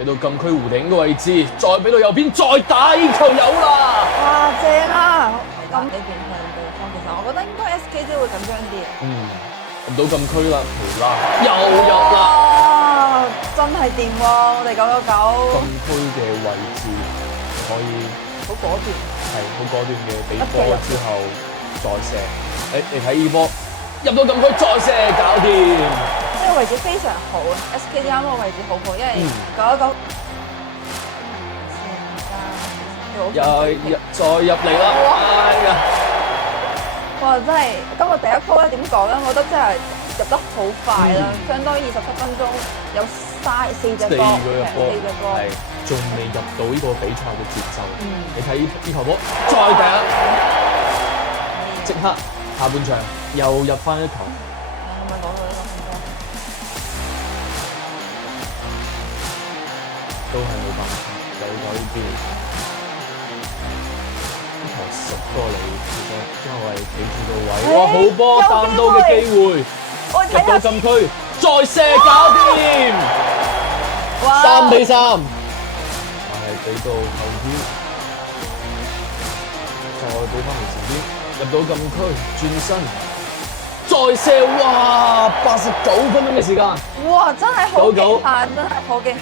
嚟到禁區弧頂嘅位置，再俾到右邊，再打呢球有啦！哇，正啊！咁呢邊向對方，其實我覺得應該 SK 都會緊張啲。入到禁區啦，皮拉又入啦！哇，真係掂喎！我哋999禁區嘅位置可以好果斷，係好果斷嘅俾波之後再射。你睇呢波入到禁區再射，搞掂！呢個位置非常好啊 ！SK 啱個位置好好，因為999再入嚟啦！哎呀！哇！真係今日第一波咧點講咧？我覺得真係入得好快啦，相當於27分鐘有4隻波，4隻波，係仲未入到呢個比賽嘅節奏。你睇呢球波再頂，即刻下半場又入翻一球。係咪攞到呢個分波？都係冇辦法，有咗呢邊。食過嚟，其實因為企住個位，哇！好波彈到嘅機會，入到禁區，再射搞掂，3-3。但係俾到後邊，再俾翻嚟前邊，入到禁區，轉身，再射，哇！89分鐘嘅時間，哇！真係好極限，真係好極限。